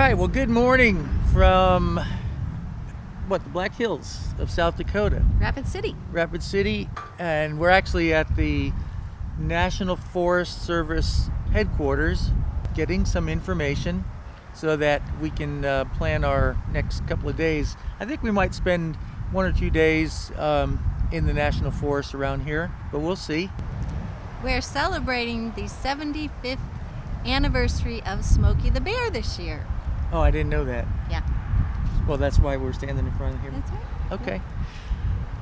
right, well, good morning from the Black Hills of South Dakota. Rapid City. And we're actually at the National Forest Service headquarters getting some information so that we can plan our next couple of days. I think we might spend 1 or 2 days in the National Forest around here, but we'll see. We're celebrating the 75th anniversary of Smokey the Bear this year. Oh, I didn't know that. Yeah. Well, that's why we're standing in front of here. That's right. Okay.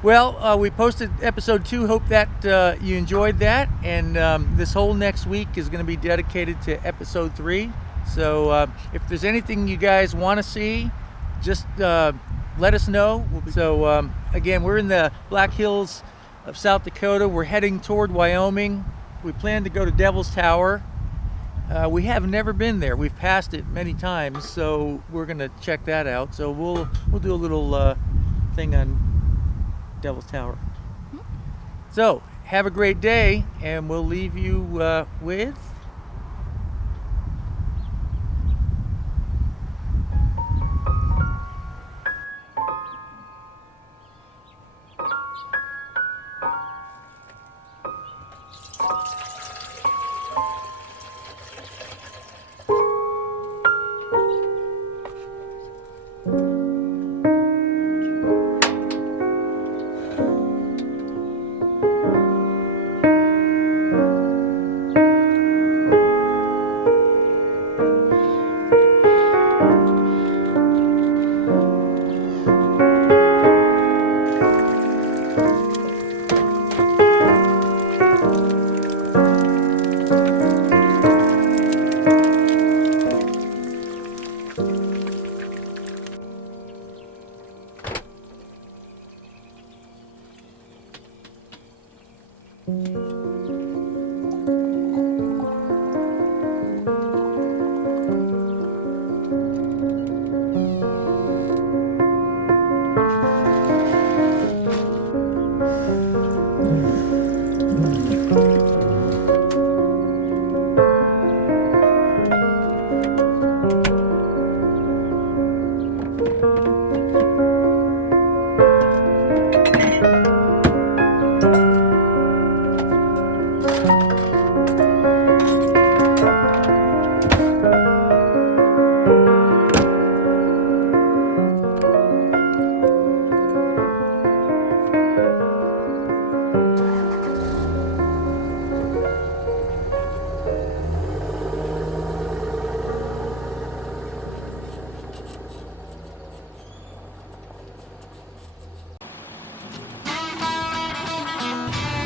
Well, we posted episode 2. Hope that you enjoyed that. And this whole next week is going to be dedicated to episode 3. So if there's anything you guys want to see, just let us know. So again, we're in the Black Hills of South Dakota. We're heading toward Wyoming. We plan to go to Devil's Tower. We have never been there. We've passed it many times, so we're gonna check that out. So we'll do a little thing on Devil's Tower. Mm-hmm. So have a great day, and we'll leave you with.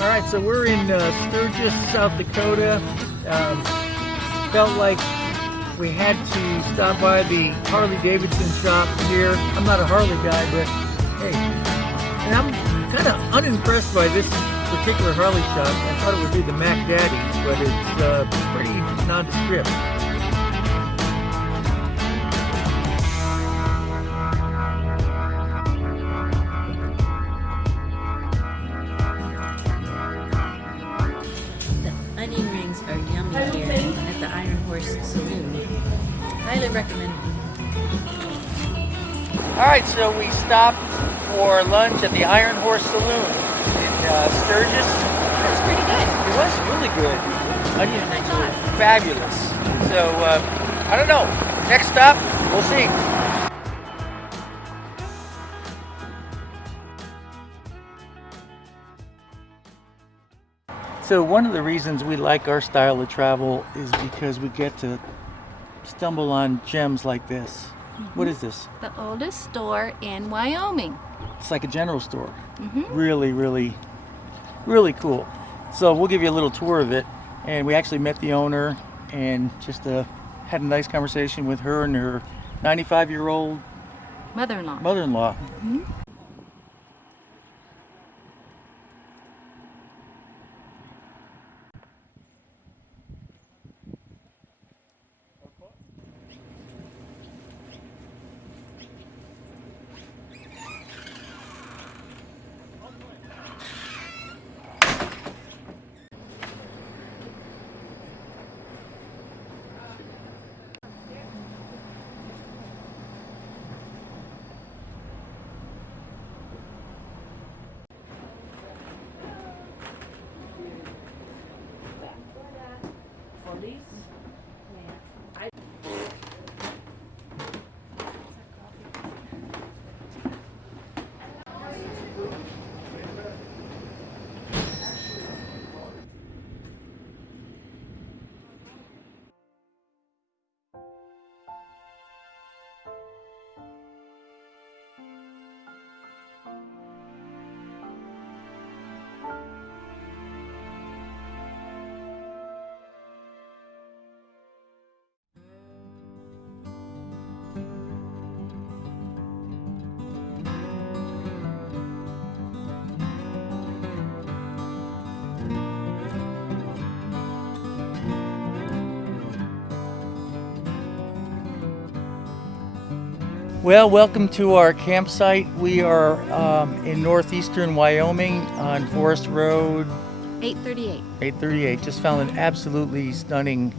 All right, so we're in Sturgis, South Dakota. Felt like we had to stop by the Harley Davidson shop here. I'm not a Harley guy, but hey, and I'm kind of unimpressed by this particular Harley shop. I thought it would be the Mac Daddy, but it's pretty nondescript. Highly recommend. All right, so we stopped for lunch at the Iron Horse Saloon in Sturgis. That's pretty good. It was really good. Onion rings were fabulous. So I don't know. Next stop, we'll see. So one of the reasons we like our style of travel is because we get to stumble on gems like this. Mm-hmm. What is this? The oldest store in Wyoming. It's like a general store. Mm-hmm. Really, really, really cool. So we'll give you a little tour of it. And we actually met the owner and just had a nice conversation with her and her 95-year-old mother-in-law. Mm-hmm. Well, welcome to our campsite. We are in northeastern Wyoming on Forest Road 838. 838. Just found an absolutely stunning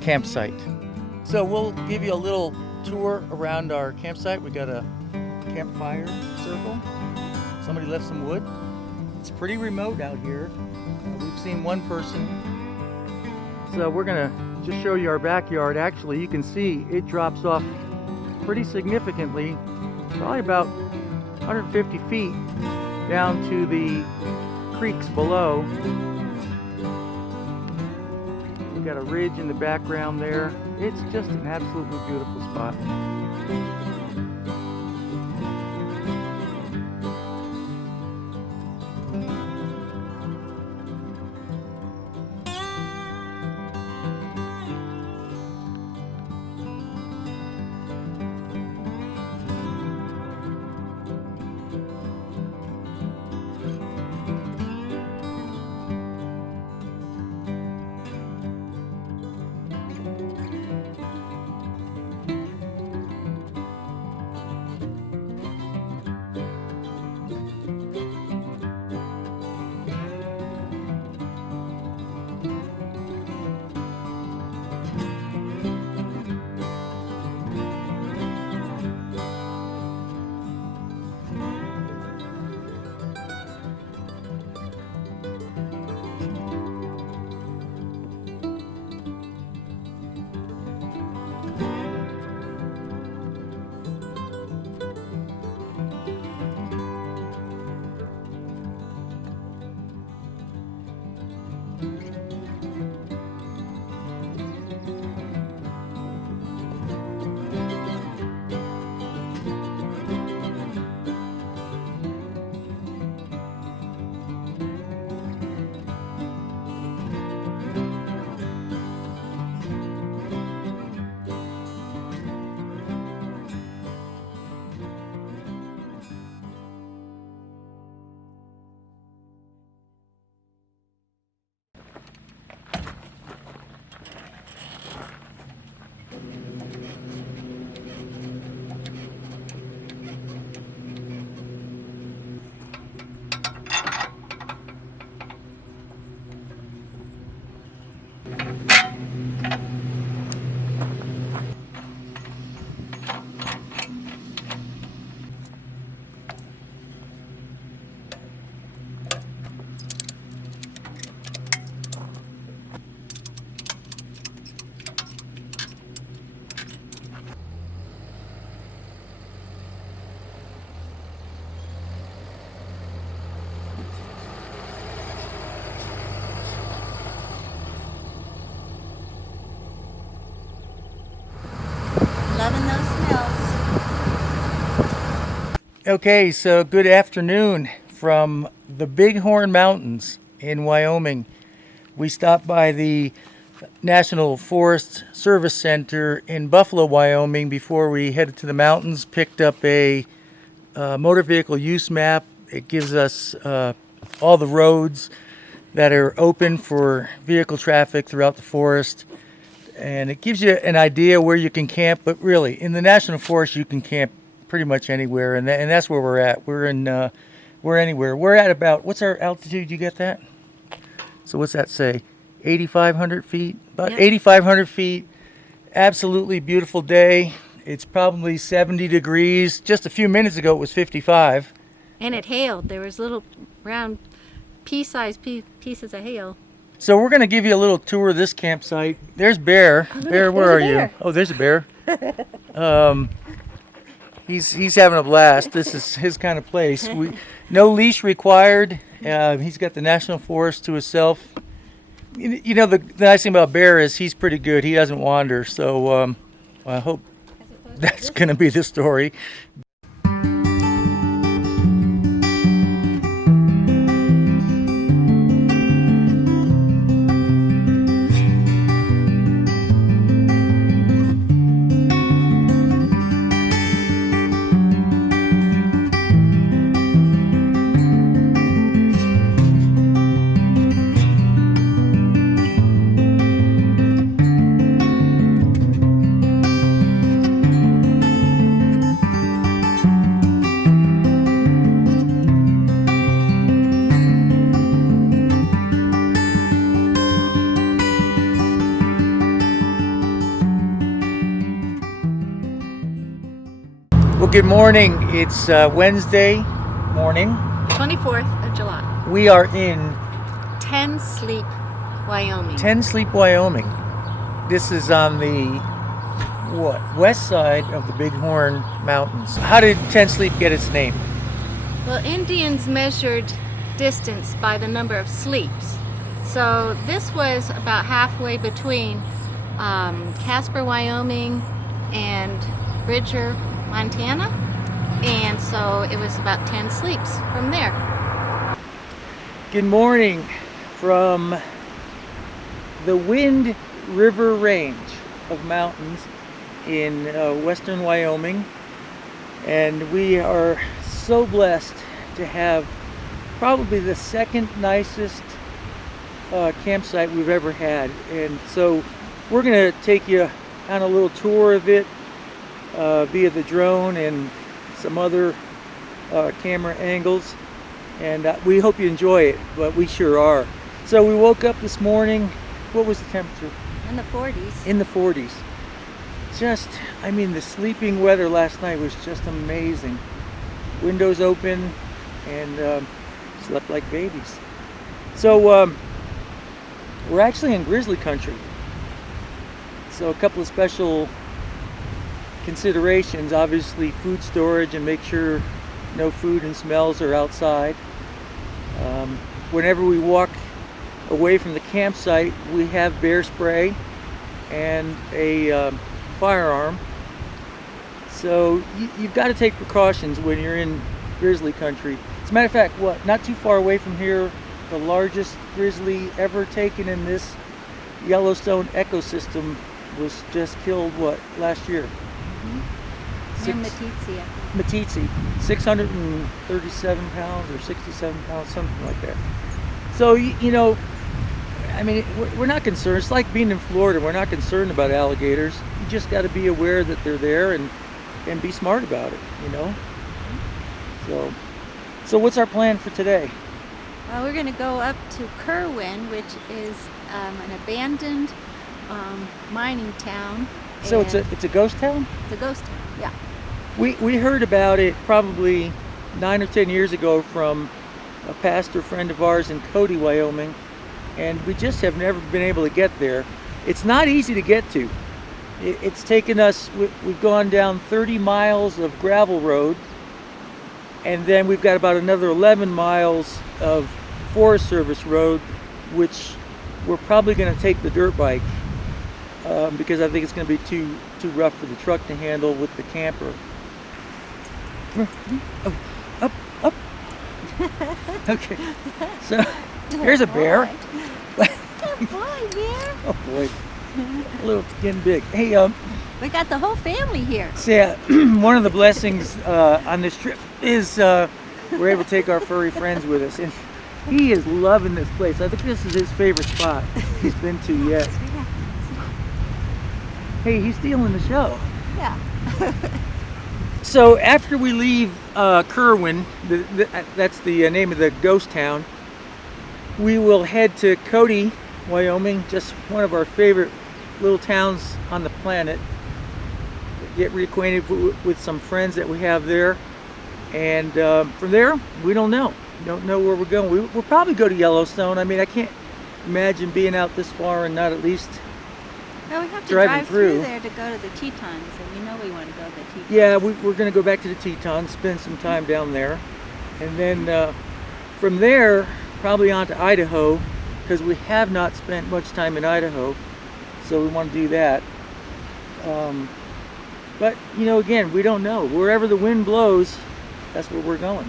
campsite. So we'll give you a little tour around our campsite. We got a campfire circle. Somebody left some wood. It's pretty remote out here. We've seen one person. So we're gonna just show you our backyard. Actually, you can see it drops off pretty significantly, probably about 150 feet down to the creeks below. We've got a ridge in the background there. It's just an absolutely beautiful spot. Loving those smells. Okay, so good afternoon from the Bighorn Mountains in Wyoming. We stopped by the National Forest Service Center in Buffalo, Wyoming before we headed to the mountains, picked up a motor vehicle use map. It gives us all the roads that are open for vehicle traffic throughout the forest. And it gives you an idea where you can camp, but really, in the National Forest, you can camp pretty much anywhere, and that's where we're at. We're anywhere. We're at about, what's our altitude? You get that? So what's that say? 8,500 feet? About 8,500 feet. Absolutely beautiful day. It's probably 70 degrees. Just a few minutes ago, it was 55. And it hailed. There was little round pea-sized pieces of hail. So we're going to give you a little tour of this campsite. There's Bear. Bear, where are you? Oh, there's a bear. He's having a blast. This is his kind of place. No leash required. He's got the National Forest to himself. You know, the nice thing about Bear is he's pretty good. He doesn't wander. So I hope that's going to be the story. good morning. It's Wednesday morning. 24th of July. We are in 10 Sleep, Wyoming. 10 Sleep, Wyoming. This is on the west side of the Bighorn Mountains. How did 10 Sleep get its name? Well, Indians measured distance by the number of sleeps. So this was about halfway between Casper, Wyoming and Bridger, Montana. And so it was about 10 sleeps from there. Good morning from the Wind River Range of mountains in western Wyoming. And we are so blessed to have probably the second nicest campsite we've ever had. And so we're going to take you on a little tour of it via the drone and some other camera angles, and we hope you enjoy it, but we sure are. So we woke up this morning. What was the temperature? In the 40s. In the 40s. Just, I mean, the sleeping weather last night was just amazing. Windows open and slept like babies. So we're actually in grizzly country. So a couple of special considerations. Obviously food storage and make sure no food and smells are outside. Whenever we walk away from the campsite, we have bear spray and a firearm. So you've got to take precautions when you're in grizzly country. As a matter of fact, not too far away from here, the largest grizzly ever taken in this Yellowstone ecosystem was just killed last year. Near Matitsi, 637 pounds or 67 pounds, something like that. So, I mean, we're not concerned. It's like being in Florida. We're not concerned about alligators. You just got to be aware that they're there and be smart about it, So what's our plan for today? Well, we're going to go up to Kirwin, which is an abandoned mining town. So it's a ghost town? It's a ghost town, yeah. We heard about it probably 9 or 10 years ago from a pastor friend of ours in Cody, Wyoming, and we just have never been able to get there. It's not easy to get to. It's taken us, we've gone down 30 miles of gravel road, and then we've got about another 11 miles of Forest Service road, which we're probably going to take the dirt bike because I think it's going to be too rough for the truck to handle with the camper. Oh, up. Okay, so here's a bear. Good boy, bear. Oh boy, a little getting big. Hey, We got the whole family here. so yeah, one of the blessings on this trip is we're able to take our furry friends with us, and he is loving this place. I think this is his favorite spot he's been to yet. Hey, he's stealing the show. Yeah. So after we leave Kirwin, that's the name of the ghost town, we will head to Cody, Wyoming, just one of our favorite little towns on the planet. Get reacquainted with some friends that we have there, and from there, we don't know where we're going. We'll probably go to Yellowstone. I mean, I can't imagine being out this far and not at least Well, we have to driving drive through there to go to the Tetons, and we know we want to go to the Tetons. Yeah, we're going to go back to the Tetons, spend some time down there, and then from there, probably on to Idaho, because we have not spent much time in Idaho, so we want to do that. But, again, we don't know. Wherever the wind blows, that's where we're going.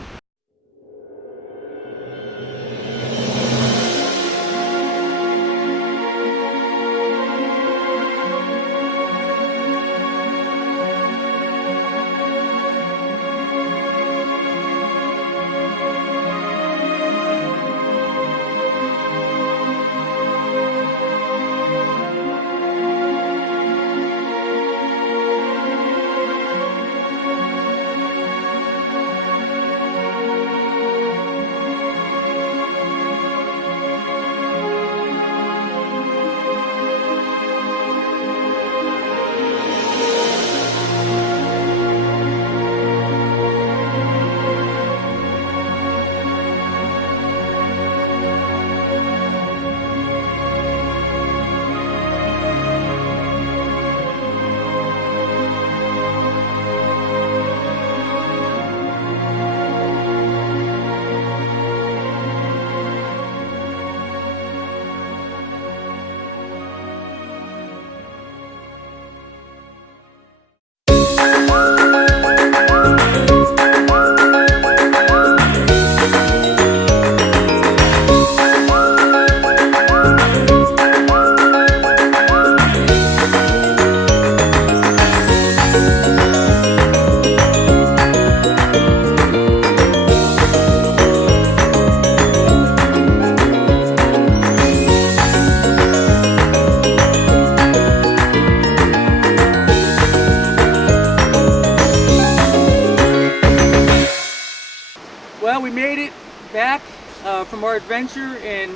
from our adventure, and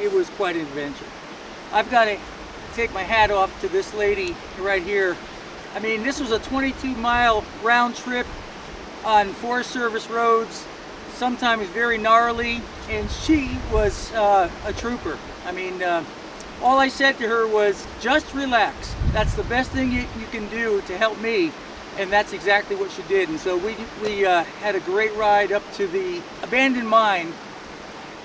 it was quite an adventure. I've got to take my hat off to this lady right here. I mean, this was a 22-mile round trip on Forest Service roads, sometimes very gnarly, and she was a trooper. I mean, all I said to her was, just relax. That's the best thing you can do to help me. And that's exactly what she did. And so we had a great ride up to the abandoned mine,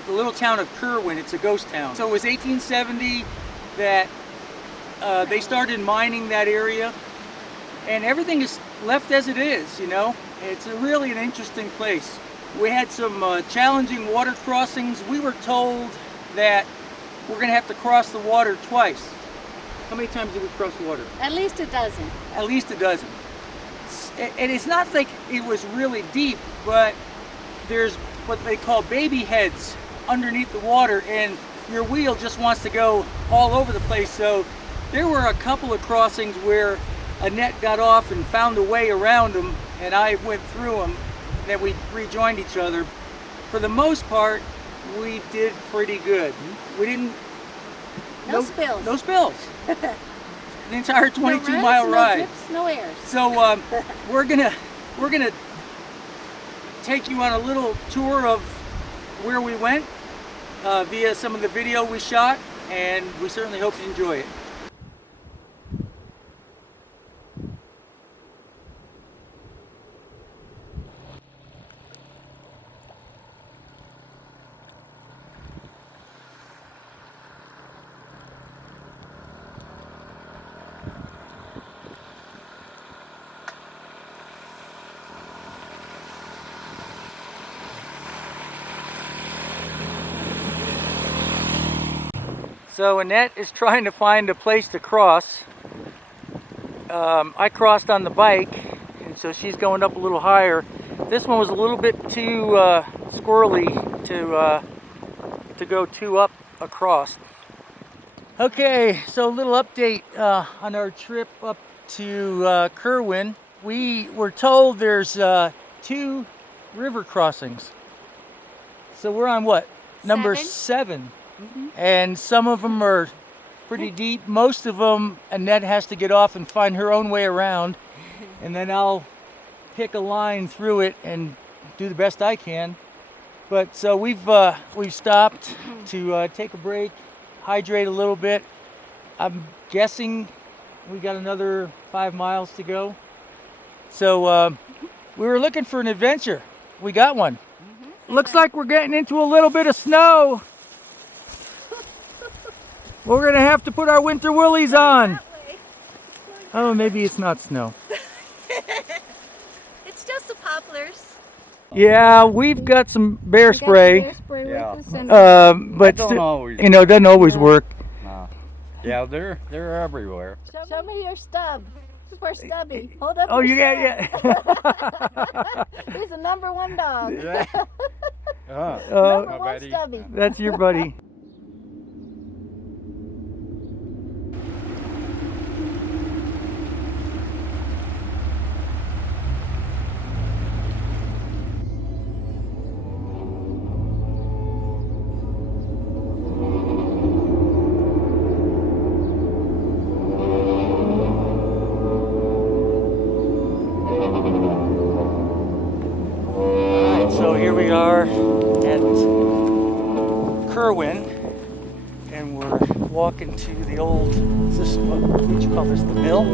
the little town of Kirwin. It's a ghost town. So it was 1870 that they started mining that area, and everything is left as it is, you know. It's really an interesting place. We had some challenging water crossings. We were told that we're going to have to cross the water twice. How many times did we cross the water? At least a dozen. At least a dozen. And it's not like it was really deep, but there's what they call baby heads underneath the water, and your wheel just wants to go all over the place. So there were a couple of crossings where Annette got off and found a way around them, and I went through them, and then we rejoined each other. For the most part, we did pretty good. We didn't... No spills. No spills. The entire 22-mile ride. No drips, no airs. So we're gonna take you on a little tour of where we went via some of the video we shot, and we certainly hope you enjoy it. So Annette is trying to find a place to cross. I crossed on the bike, and so she's going up a little higher. This one was a little bit too squirrely to go too up across. Okay, so a little update on our trip up to Kirwin. We were told there's 2 river crossings. So we're on what? Number 7. Mm-hmm. And some of them are pretty deep. Most of them, Annette has to get off and find her own way around. And then I'll pick a line through it and do the best I can. But so we've stopped to take a break, hydrate a little bit. I'm guessing we got another 5 miles to go. So we were looking for an adventure. We got one. Mm-hmm. Looks like we're getting into a little bit of snow. We're gonna have to put our winter woolies on. Oh, maybe it's not snow. It's just the poplars. Yeah, we've got some bear spray. Bear spray with us and But don't always you know, it doesn't always work. No. Yeah, they're everywhere. show me your stub. For Stubby. Hold up. Oh, your yeah. He's the #1 dog. Yeah. #1 Stubby. That's your buddy. So here we are at Kirwin, and we're walking to the old, is this, what would you call this, the mill?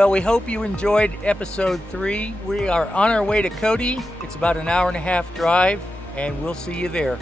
Well, we hope you enjoyed episode 3. We are on our way to Cody. It's about an hour and a half drive, and we'll see you there.